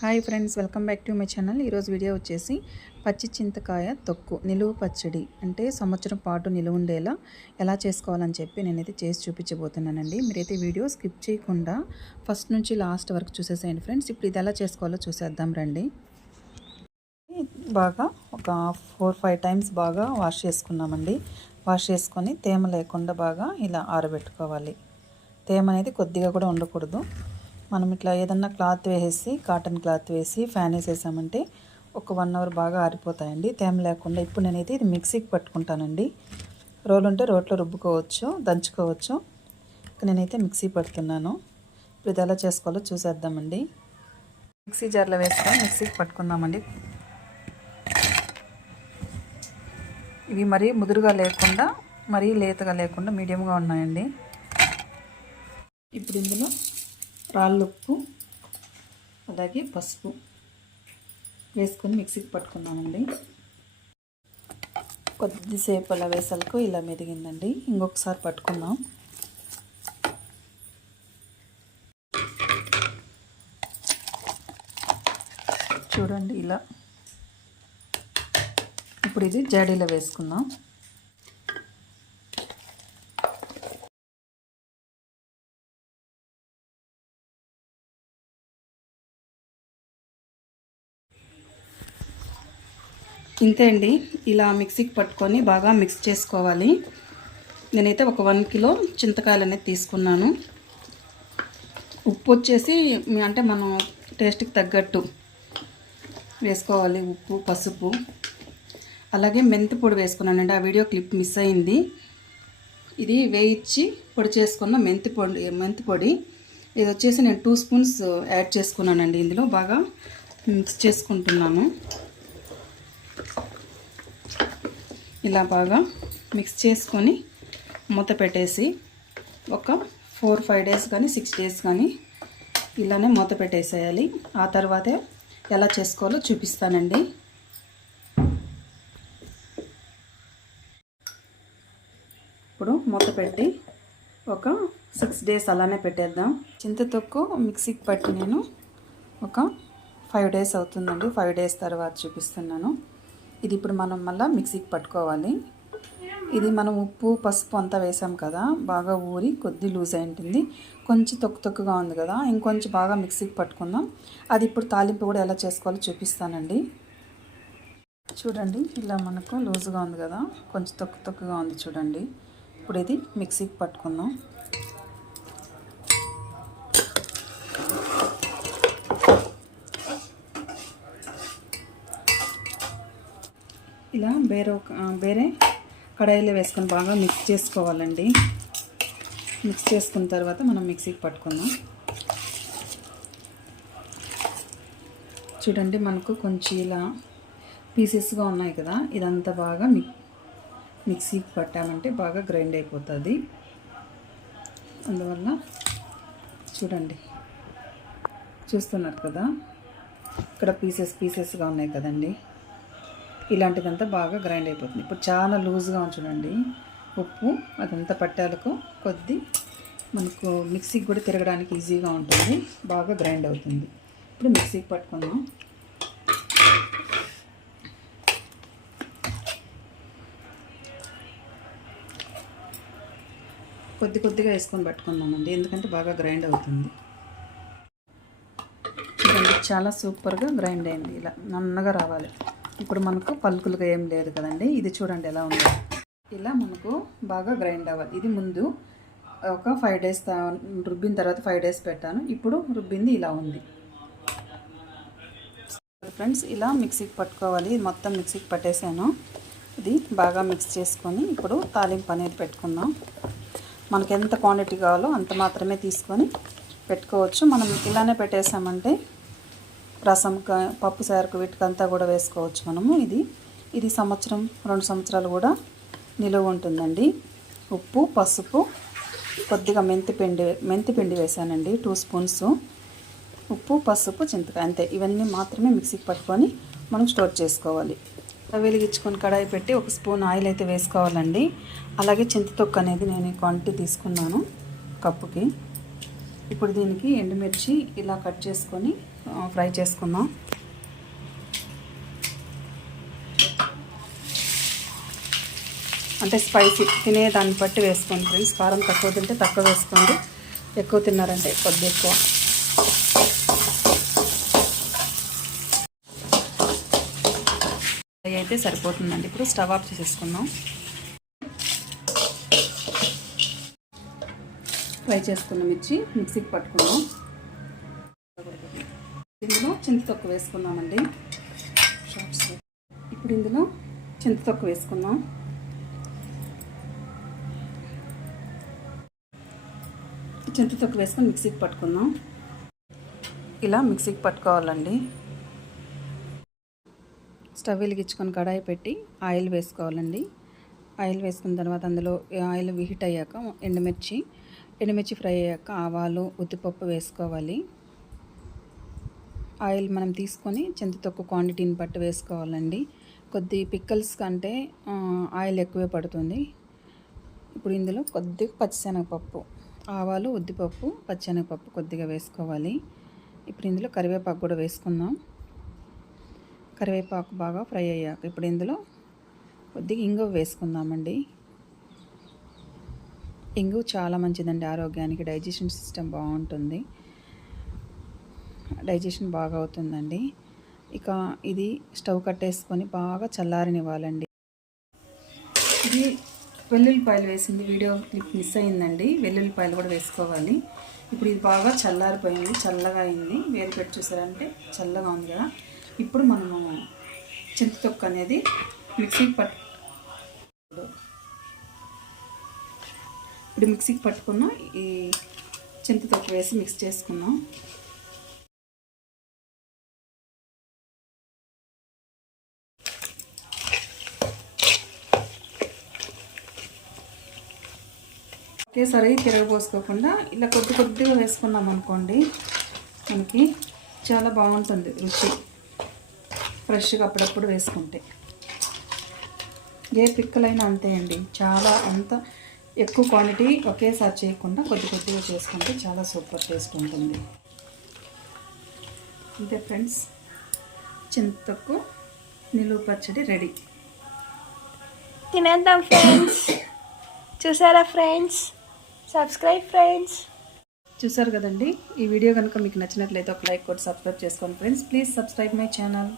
Hi friends welcome back to my channel ఈరోజు video వచ్చేసి పచ్చి చింతకాయ తొక్కు నిలువు పచ్చడి అంటే సంవత్సరం పాటు నిలువుండేలా ఎలా చేసుకోవాలని చెప్పి నేనైతే చేసి చూపించబోతున్నానండి. మీరైతే వీడియో స్కిప్ చేయకుండా ఫస్ట్ నుంచి లాస్ట్ వరకు చూసేసేయండి ఫ్రెండ్స్ ఇప్పుడు ఇది ఎలా చేసుకోవాలో చూసేద్దాం రండి. బాగా ఒక ఫోర్ ఫైవ్ టైమ్స్ బాగా వాష్ చేసుకున్నామండి. వాష్ చేసుకొని తేమ లేకుండా బాగా ఇలా ఆరబెట్టుకోవాలి. తేమ అనేది కొద్దిగా కూడా ఉండకూడదు. మనం ఇట్లా ఏదన్నా క్లాత్ వేసేసి కాటన్ క్లాత్ వేసి ఫ్యాన్ వేసేసామంటే ఒక వన్ అవర్ బాగా ఆరిపోతాయండి. తేమ లేకుండా ఇప్పుడు నేనైతే ఇది మిక్సీకి పట్టుకుంటానండి. రోలు ఉంటే రోట్లో రుబ్బుకోవచ్చు దంచుకోవచ్చు. నేనైతే మిక్సీ పడుతున్నాను. ఇప్పుడు ఇది ఎలా చేసుకోవాలో చూసేద్దామండి. మిక్సీ జార్లో వేసుకొని మిక్సీకి పట్టుకుందామండి. ఇవి మరీ ముదురుగా లేకుండా మరీ లేతగా లేకుండా మీడియంగా ఉన్నాయండి. ఇప్పుడు ఇందులో రాళ్ళుప్పు అలాగే పసుపు వేసుకొని మిక్సీకి పట్టుకున్నామండి. కొద్దిసేపు అలా వేసలకు ఇలా మెదిగిందండి. ఇంకొకసారి పట్టుకుందాం. చూడండి ఇలా. ఇప్పుడు ఇది జాడీలో వేసుకుందాం. ఇంతే అండి. ఇలా మిక్సీకి పట్టుకొని బాగా మిక్స్ చేసుకోవాలి. నేనైతే ఒక వన్ కిలో చింతకాయలు అనేది తీసుకున్నాను. ఉప్పు వచ్చేసి అంటే మనం టేస్ట్కి తగ్గట్టు వేసుకోవాలి. ఉప్పు పసుపు. అలాగే మెంతి పొడి వేసుకున్నానండి. ఆ వీడియో క్లిప్ మిస్ అయింది. ఇది వేయించి పొడి చేసుకున్న మెంతి పొడి మెంతి పొడి. ఇది వచ్చేసి నేను టూ స్పూన్స్ యాడ్ చేసుకున్నానండి. ఇందులో బాగా మిక్స్ చేసుకుంటున్నాను. ఇలా బాగా మిక్స్ చేసుకొని మూత పెట్టేసి ఒక ఫోర్ ఫైవ్ డేస్ కానీ సిక్స్ డేస్ కానీ ఇలానే మూత పెట్టేసేయాలి. ఆ తర్వాతే ఎలా చేసుకోవాలో చూపిస్తానండి. ఇప్పుడు మూత పెట్టి ఒక సిక్స్ డేస్ అలానే పెట్టేద్దాం. చింతతొక్కు మిక్సీకి పట్టి నేను ఒక ఫైవ్ డేస్ అవుతుందండి. ఫైవ్ డేస్ తర్వాత చూపిస్తున్నాను. ఇది ఇప్పుడు మనం మళ్ళీ మిక్సీకి పట్టుకోవాలి. ఇది మనం ఉప్పు పసుపు అంతా వేసాం కదా బాగా ఊరి కొద్ది లూజ్ అయి ఉంటుంది. కొంచెం తొక్కు తొక్కుగా ఉంది కదా ఇంకొంచెం బాగా మిక్సీకి పట్టుకుందాం. అది ఇప్పుడు తాలింపు కూడా ఎలా చేసుకోవాలో చూపిస్తానండి. చూడండి ఇలా మనకు లూజ్గా ఉంది కదా కొంచెం తొక్కు తొక్కుగా ఉంది చూడండి. ఇప్పుడు ఇది మిక్సీకి పట్టుకుందాం ఇలా వేరే వేరే కడాయిలో వేసుకొని బాగా మిక్స్ చేసుకోవాలండి. మిక్స్ చేసుకున్న తర్వాత మనం మిక్సీకి పట్టుకుందాం. చూడండి మనకు కొంచెం ఇలా పీసెస్గా ఉన్నాయి కదా ఇదంతా బాగా మిక్ మిక్సీకి పట్టామంటే బాగా గ్రైండ్ అయిపోతుంది. అందువల్ల చూడండి చూస్తున్నారు కదా? ఇక్కడ పీసెస్ పీసెస్గా ఉన్నాయి కదండి. ఇలాంటిదంతా బాగా గ్రైండ్ అయిపోతుంది. ఇప్పుడు చాలా లూజ్గా ఉంచడండి ఉప్పు అదంతా పట్టాలకు కొద్ది మనకు మిక్సీకి కూడా తిరగడానికి ఈజీగా ఉంటుంది. బాగా గ్రైండ్ అవుతుంది. ఇప్పుడు మిక్సీకి పట్టుకుందాం. కొద్ది కొద్దిగా వేసుకొని పట్టుకుందామండి. ఎందుకంటే బాగా గ్రైండ్ అవుతుంది. చాలా సూపర్గా గ్రైండ్ అయింది. ఇలా నన్నగా రావాలి. ఇప్పుడు మనకు పలుకులుగా ఏం లేదు కదండి. ఇది చూడండి ఎలా ఉంది. ఇలా మనకు బాగా గ్రైండ్ అవ్వాలి. ఇది ముందు ఒక ఫైవ్ డేస్ రుబ్బిన తర్వాత ఫైవ్ డేస్ పెట్టాను. ఇప్పుడు రుబ్బింది ఇలా ఉంది. ఫ్రెండ్స్ ఇలా మిక్సీకి పట్టుకోవాలి. మొత్తం మిక్సీకి పట్టేసాను. ఇది బాగా మిక్స్ చేసుకొని ఇప్పుడు తాలింపు అనేది పెట్టుకుందాం. మనకు ఎంత క్వాంటిటీ కావాలో అంత మాత్రమే తీసుకొని పెట్టుకోవచ్చు. మనం ఇలానే పెట్టేసామంటే రసం పప్పు సారకు వీటికంతా కూడా వేసుకోవచ్చు మనము. ఇది ఇది సంవత్సరం రెండు సంవత్సరాలు కూడా నిలువ ఉంటుందండి. ఉప్పు పసుపు కొద్దిగా మెంతి పిండి మెంతి పిండి వేసానండి టూ స్పూన్స్. ఉప్పు పసుపు చింతకాయ అంతే. ఇవన్నీ మాత్రమే మిక్సీకి పట్టుకొని మనం స్టోర్ చేసుకోవాలి. వెలిగించుకొని కడాయి పెట్టి ఒక స్పూన్ ఆయిల్ అయితే వేసుకోవాలండి. అలాగే చింతతొక్క అనేది నేను క్వాంటిటీ తీసుకున్నాను కప్పుకి. ఇప్పుడు దీనికి ఎండుమిర్చి ఇలా కట్ చేసుకొని ఫ్రై చేసుకుందాం. అంటే స్పైసీ తినే దాన్ని బట్టి వేసుకోండి ఫ్రెండ్స్. కారం తక్కువ తింటే తక్కువ వేసుకోండి. ఎక్కువ తిన్నారంటే కొద్ది ఎక్కువ. అయితే సరిపోతుందండి. ఇప్పుడు స్టవ్ ఆఫ్ చేసేసుకుందాం. ఫ్రై చేసుకున్న మిర్చి మిక్సీకి పట్టుకున్నాం. ఇందులో చింతతొక్క వేసుకున్నామండి. షార్ట్స్ ఇప్పుడు ఇందులో చింతతొక్క వేసుకుందాం. చింతతొక్క వేసుకొని మిక్సీకి పట్టుకుందాం. ఇలా మిక్సీకి పట్టుకోవాలండి. స్టవ్ వెలిగించుకొని కడాయి పెట్టి ఆయిల్ వేసుకోవాలండి. ఆయిల్ వేసుకున్న తర్వాత అందులో ఆయిల్ హీట్ అయ్యాక ఎండుమిర్చి ఎండుమిర్చి ఫ్రై అయ్యాక ఆవాలు ఉద్దిపప్పు వేసుకోవాలి. ఆయిల్ మనం తీసుకొని చింతతొక్కు క్వాంటిటీని బట్టి వేసుకోవాలండి. కొద్ది పిక్కల్స్ కంటే ఆయిల్ ఎక్కువే పడుతుంది. ఇప్పుడు ఇందులో కొద్దిగా పచ్చిశనగపప్పు ఆవాలు ఉద్దిపప్పు పచ్చిశనగపప్పు కొద్దిగా వేసుకోవాలి. ఇప్పుడు ఇందులో కరివేపాకు కూడా వేసుకుందాం. కరివేపాకు బాగా ఫ్రై అయ్యాక ఇప్పుడు ఇందులో కొద్దిగా ఇంగువ వేసుకుందామండి. ఇంగువ చాలా మంచిదండి ఆరోగ్యానికి. డైజెషన్ సిస్టమ్ బాగుంటుంది. డైజెషన్ బాగా అవుతుందండి ఇక ఇది స్టవ్ కట్టేసుకొని బాగా చల్లారనివ్వాలండి. ఇది వెల్లుల్లిపాయలు వేసింది. వీడియో క్లిప్ మిస్ అయిందండి. వెల్లుల్లిపాయలు కూడా వేసుకోవాలి. ఇప్పుడు ఇది బాగా చల్లారిపోయింది. చల్లగా అయింది. వేరు పెట్టి చూసారంటే చల్లగా ఉంది కదా. ఇప్పుడు మనము చింతతొక్కు అనేది మిక్సీకి పట్టు ఇప్పుడు మిక్సీకి పట్టుకున్న ఈ చింతతొక్కు వేసి మిక్స్ చేసుకున్నాం. ఒకేసారి తిరగబోసుకోకుండా ఇలా కొద్ది కొద్దిగా వేసుకున్నాం అనుకోండి మనకి చాలా బాగుంటుంది రుచి. ఫ్రెష్గా అప్పుడప్పుడు వేసుకుంటే. ఏ పిక్కలైనా అంతే అండి. చాలా అంత ఎక్కువ క్వాంటిటీ ఒకేసారి చేయకుండా కొద్ది కొద్దిగా చేసుకుంటే చాలా సూపర్ టేస్ట్ ఉంటుంది. అంతే ఫ్రెండ్స్ చింతకు నిలువ పచ్చడి రెడీ. తినేద్దాం ఫ్రెండ్స్. చూసారా ఫ్రెండ్స్? Subscribe friends. చూసారు కదండి? ఈ వీడియో కనుక మీకు నచ్చినట్లయితే ఒక లైక్ కొట్టి సబ్స్క్రైబ్ చేసుకోండి friends. Please subscribe my channel.